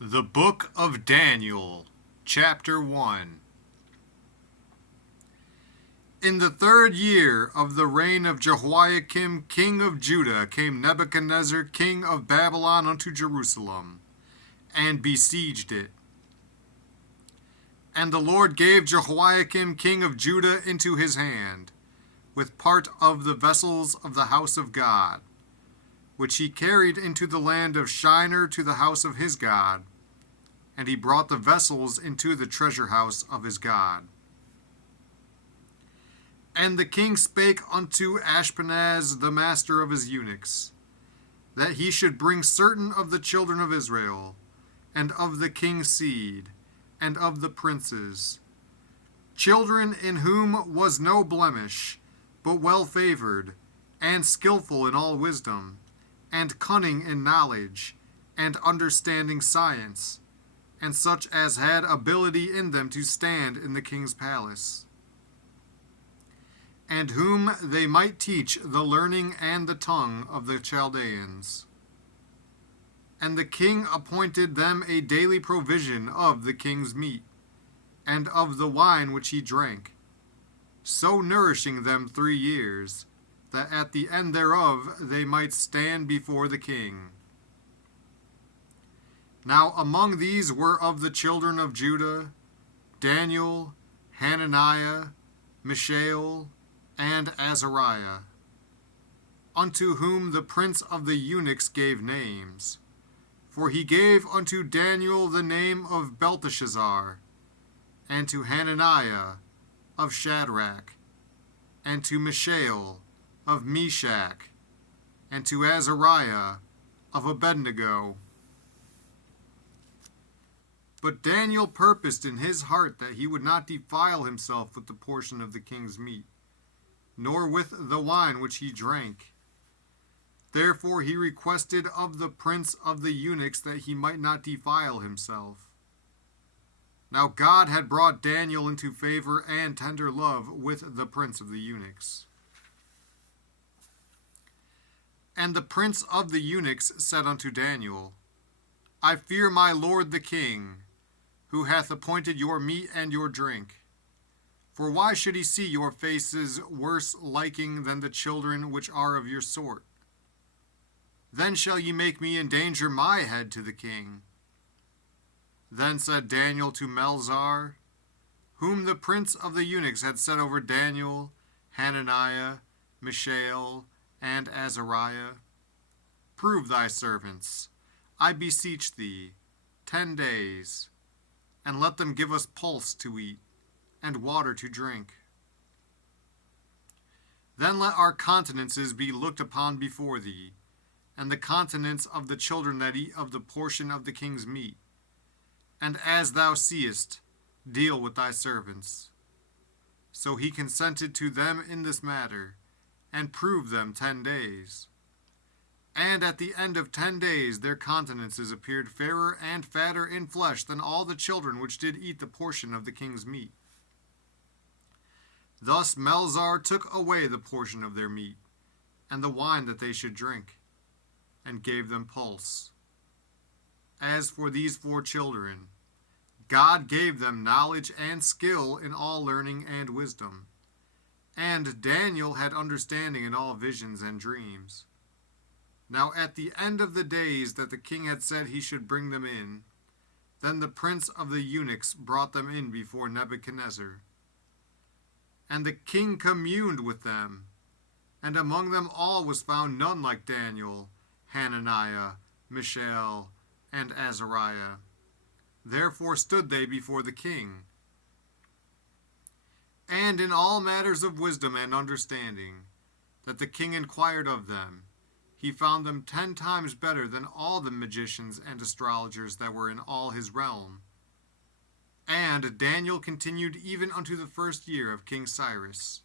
The Book of Daniel, Chapter 1. In the 3rd year of the reign of Jehoiakim king of Judah came Nebuchadnezzar king of Babylon unto Jerusalem, and besieged it. And the Lord gave Jehoiakim king of Judah into his hand, with part of the vessels of the house of God, which he carried into the land of Shinar to the house of his God, and he brought the vessels into the treasure house of his God. And the king spake unto Ashpenaz, the master of his eunuchs, that he should bring certain of the children of Israel, and of the king's seed, and of the princes, children in whom was no blemish, but well favored, and skillful in all wisdom, and cunning in knowledge, and understanding science, and such as had ability in them to stand in the king's palace, and whom they might teach the learning and the tongue of the Chaldeans. And the king appointed them a daily provision of the king's meat, and of the wine which he drank, so nourishing them 3 years, that at the end thereof they might stand before the king. Now among these were of the children of Judah Daniel, Hananiah, Mishael, and Azariah, unto whom the prince of the eunuchs gave names. For he gave unto Daniel the name of Belteshazzar, and to Hananiah of Shadrach, and to Mishael of Meshach, and to Azariah of Abednego. But Daniel purposed in his heart that he would not defile himself with the portion of the king's meat, nor with the wine which he drank. Therefore he requested of the prince of the eunuchs that he might not defile himself. Now God had brought Daniel into favor and tender love with the prince of the eunuchs. And the prince of the eunuchs said unto Daniel, I fear my lord the king, who hath appointed your meat and your drink. For why should he see your faces worse liking than the children which are of your sort? Then shall ye make me endanger my head to the king. Then said Daniel to Melzar, whom the prince of the eunuchs had set over Daniel, Hananiah, Mishael, and Azariah, prove thy servants, I beseech thee, 10 days, and let them give us pulse to eat, and water to drink. Then let our countenances be looked upon before thee, and the countenance of the children that eat of the portion of the king's meat. And as thou seest, deal with thy servants. So he consented to them in this matter, and proved them 10 days. And at the end of 10 days their countenances appeared fairer and fatter in flesh than all the children which did eat the portion of the king's meat. Thus Melzar took away the portion of their meat, and the wine that they should drink, and gave them pulse. As for these 4 children, God gave them knowledge and skill in all learning and wisdom. And Daniel had understanding in all visions and dreams. Now at the end of the days that the king had said he should bring them in, then the prince of the eunuchs brought them in before Nebuchadnezzar. And the king communed with them, and among them all was found none like Daniel, Hananiah, Mishael, and Azariah. Therefore stood they before the king. And in all matters of wisdom and understanding, that the king inquired of them, he found them 10 times better than all the magicians and astrologers that were in all his realm. And Daniel continued even unto the 1st year of King Cyrus.